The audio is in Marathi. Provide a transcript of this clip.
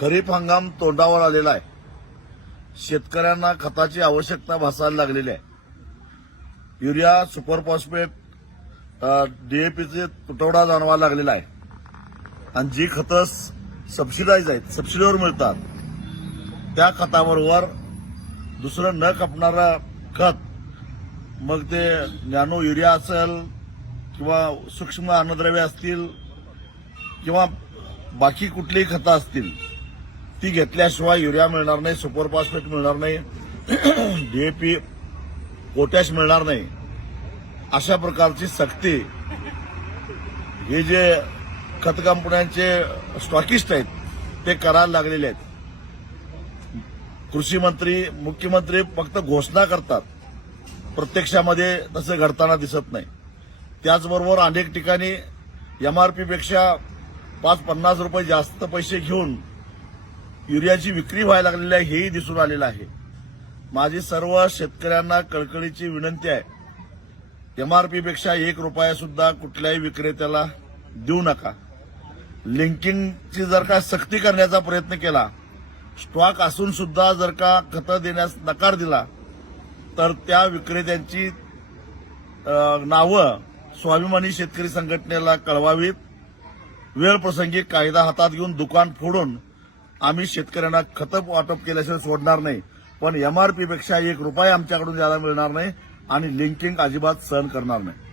खरीप हंगाम तोंडावर आलेला आहे शेतकऱ्यांना खताची आवश्यकता भासायला लागलेली आहे युरिया सुपर फॉस्फेट डीएपीचे तुटवडा जाणवायला लागलेला आहे आणि जी खतं सबसिडाईज आहेत सबसिडीवर मिळतात त्या खताबरोबर दुसरं न कापणारं खत मग ते नॅनो युरिया असेल किंवा सूक्ष्म अन्नद्रव्य असतील किंवा बाकी कुठलीही खतं असतील ती घेतल्याशिवाय युरिया मिळणार नाही सुपरफास्फेट मिळणार नाही डीएपी पोटॅश मिळणार नाही अशा प्रकारची सक्ती हे जे खत कंपन्यांचे स्टॉकिस्ट आहेत ते करायला लागलेले आहेत कृषी मंत्री मुख्यमंत्री फक्त घोषणा करतात प्रत्यक्षामध्ये तसं घडताना दिसत नाही त्याचबरोबर अनेक ठिकाणी एमआरपीपेक्षा पाच पन्नास रुपये जास्त पैसे घेऊन युरियाची विक्री व्हायला लागलेली आहे हेही दिसून आलेलं आहे माझी सर्व शेतकऱ्यांना कळकळीची विनंती आहे एमआरपीपेक्षा एक रुपया सुद्धा कुठल्याही विक्रेत्याला देऊ नका लिंकिंगची जर का सक्ती करण्याचा प्रयत्न केला स्टॉक असून सुद्धा जर का खतं देण्यास नकार दिला तर त्या विक्रेत्यांची नावं स्वाभिमानी शेतकरी संघटनेला कळवावीत वेळप्रसंगी कायदा हातात घेऊन दुकान फोडून आम्ही शेतकऱ्यांना खतप वाटप केल्याशिवाय सोडणार नाही पण एमआरपी पेक्षा एक रुपया आमच्याकडून द्यायला मिळणार नाही आणि लिंकिंग अजिबात सहन करणार नाही